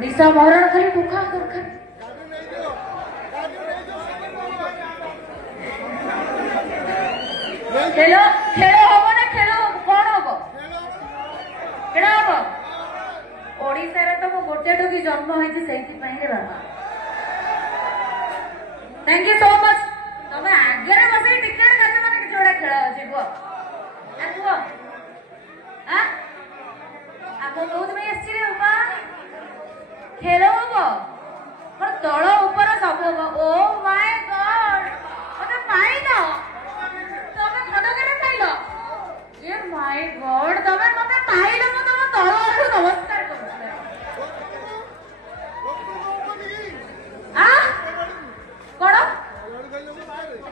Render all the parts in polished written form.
निशा महाराणा खाली टोका दरकार खेल खेल हम ना खेल कौन हम खेल हम ओडिशा रे तो गोटे टोकी जन्म होती से बाबा थैंक यू सो मच तुम आगे बस टिकेट कर मैंने जोड़ा खेल अच्छे कुह कुह आम बहुत में आसरे बाबा खेल हम मोर तल ऊपर सब हम ओ माय गॉड मत पाइन तमे खदगरे पाइल ये माय गॉड तमे मते पाइल मत तम तल आडू नमस्कार करू आ कोन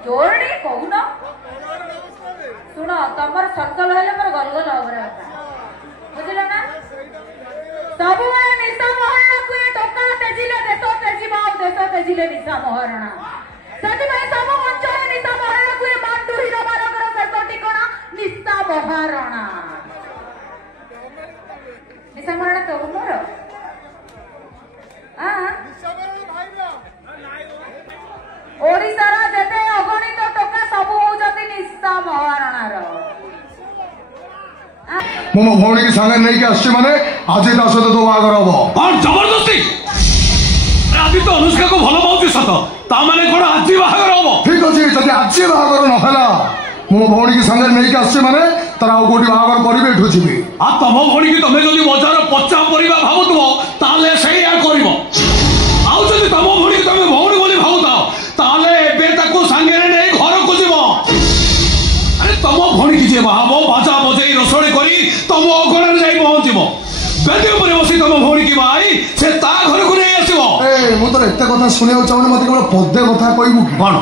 जोरडी कहू न सुनो तमर सर्कल हेले मोर गलगल होबरे बुझिल ना सब माने निशा महाराणा को ये टोका तेजिले देश तेजिले निशा महाराणा सती भाई सब अंचल निशा महाराणा को ये बांटू हिरो बारकर शेष ठिकाना निशा महाराणा निशा महाराणा तो मोर आ ओडिसा रा जते अगणित टोका सब होजती निशा महाराणा रो मो भौणी की संगे नहीं के आछी माने आज ता सहित तो बागर हबो और जबरदस्ती आदि तो अनुष्का को भलो पाउती सत ता माने कोन आज बागर हबो ठीक अछि जदि आज बागर न हला मो भौणी की संगे नहीं के आछी माने तारा गोटी बागर करिवे एठु छिबी आ तम भौणी की तमे जदि बजार पच्चा परिबा भाबुतबो ताले सेही आ करिवो आउ जदि तम भौणी की तमे भौणी बोली भाबुताओ ताले एबे ताको संगे नै घर को जीवो अरे तम भौणी की जे बाहाबो बाजा बजई रसोड़ी करी तम अगण जाई पहुंचबो बेदी ऊपर बसी तम भौणी की भाई से ता घर को नै आसीबो ए मु तो एते कथा सुनियो चाहने मते केवल पदे कथा कहबू कोन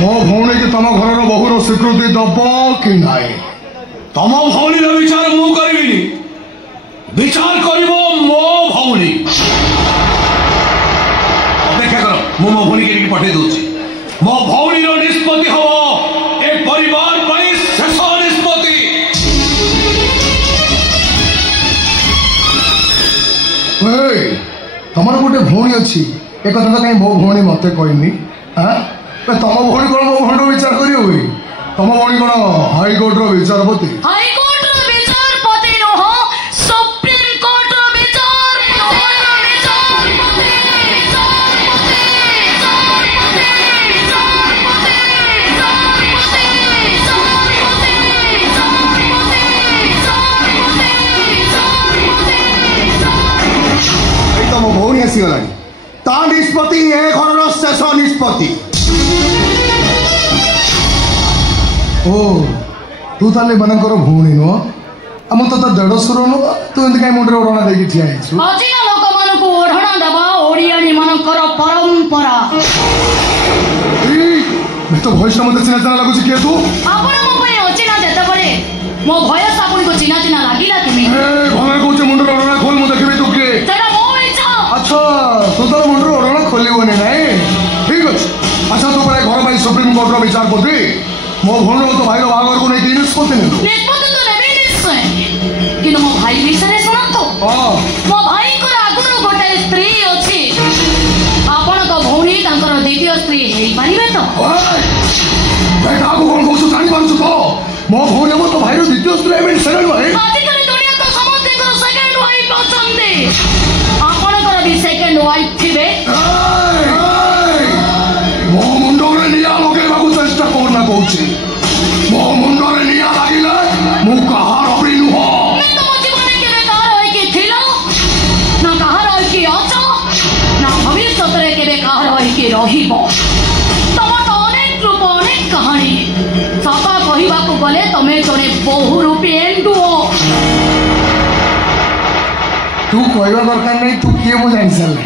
मो भौणी की तम घर बहुर स्वीकृति दब कि नाई तम भौणी रो विचार मु करबिनी विचार करिवो मो भौणी अपेक्षा करो मो भौणी के पठे दूची मो भौणी रो निष्पत्ति हो ए परिवार पई शेष निष्पत्ति ए तमर गोटे भौणी अछि ए कथा तो कहीं मो भौणी मते कहनी हां तम भौणी कोन मो भौणी विचार करियो होई तम भौणी कोन हाई कोर्ट रो विचारपति हाई कोर्ट रो विचारपति नो हो सुप्रीम कोर्ट रो तम भौणी आसीगला ता निष्पत्ति ए घर शेष निष्पत्ति ओ तू ताले मनकर भौणी नो हम तो देढ़शुर नु तू एंत कहीं मुंडे ओढ़ना देकी ठिया आइछु अजिना लोक मानक ओढ़ना दबा ओडियानी मानकर परंपरा मैं तो भयस मते चिना चिना लागुछि के तू आपण मो पय अजिना देते पड़े मो भयस आपण को चिना चिना लागिला तुमी ए भले कहूछ मुंडे ओढ़ना खोल मु देखबे तू के तेरा मो इच्छा अच्छा तू तो मुंडे ओढ़ना खोलिबोनी नाही ठीक अछि अच्छा तू परे घर भाई सुप्रीम कोर्ट रो विचारपति मो भौणी तो भाई रो बागर को नहीं निष्पत्ति ने निष्पत्ति तो नेबे निश्चय किनो मो भाई विषय सुन तो हां मो भाई को आगुन गोटे स्त्री अछि आपण को भौणी तांकर द्वितीय स्त्री हेई पारिबे तो बेटा को कोन कहू जानि पारछु तो मो भौणी मो तो भाई रो द्वितीय स्त्री एमें सेकेंड भाई आजकल दुनिया तो समस्त को सेकंड वाइफ पसंद आपण को भी सेकंड वाइफ थिबे मो मुंडो रे निया लोके बाबू चेष्टा करना कहूछि मो मुंडो रे निया लागिले मु कहार अबरी नु हो मैं तो जीवन के बेकार होई कि थिलो ना कहार होई कि अचो ना भविष्य रे के बेकार होई कि रहिबो तम तो अनेक रूप अनेक कहानी सता कहिबा को गले तमे जने बहु रूपी एंडुओ तू कहवा दरकार नहीं तू किए मो जानि साले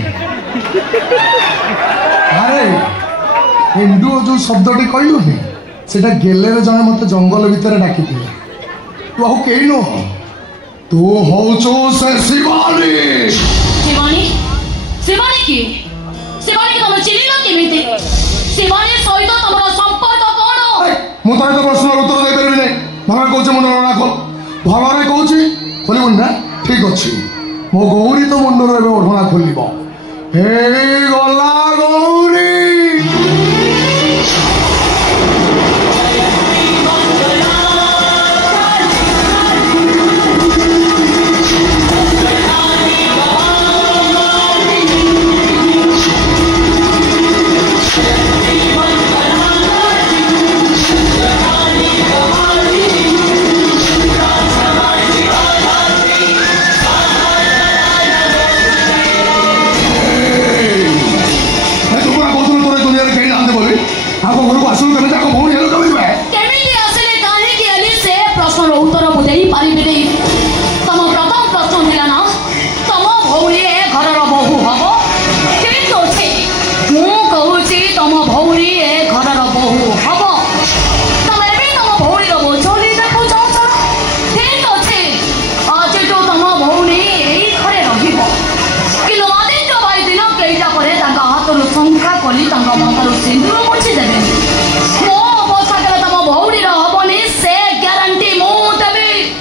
अरे एंडुओ जो शब्दटी कहलु ने सेटा गेले रे जने मते जंगल भीतर डाकी दिले तू आउ केही नो तू होचो से शिवानी शिवानी शिवानी की तुम चिन्हिल केमिति शिवानी सहित तुम संपर्क कौन मु तो प्रश्न उत्तर दे परबी नै ଭଲ କହୁଛି ମୁଣ୍ଡରେ ନା ଖୋଲ ଭଲରେ କହୁଛି ଖୋଲିବୁନି ନା ଠିକ ଅଛି ମୋ ଗୌରୀ ତ ମୁଣ୍ଡରେ ଏବେ ଓଢ଼ଣା ଖୋଲିବ ଗଲା ଗୌରୀ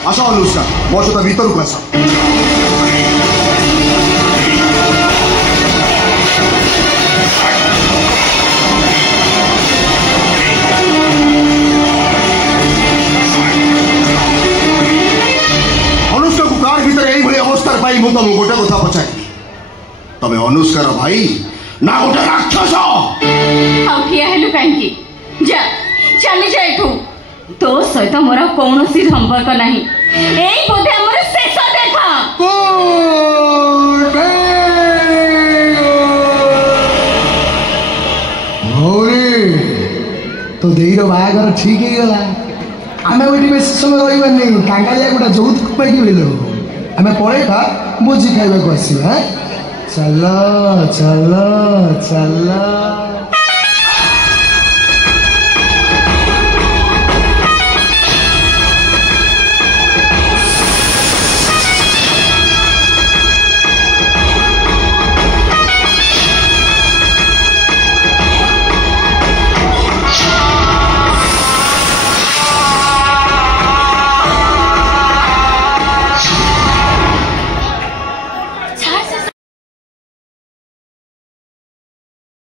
आस अनुष्का मो सहित भीतर को आस अनुष्का को कार भीतर यही अवस्था पाई मुझे तुमको गोटे कथा पचारि तमें अनुष्कार भाई ना गोटे राक्षस कहीं जा चली जाइठू तो सहित मोर कौन संपर्क नहीं यही बोधे आमर शेष देखा तो देर बाहागर ठीक है गला आम बेस समय रही कांगालिया गोटे यौतुक पाई आम पलैबा भोजी खाइबा आसवा चल चल चल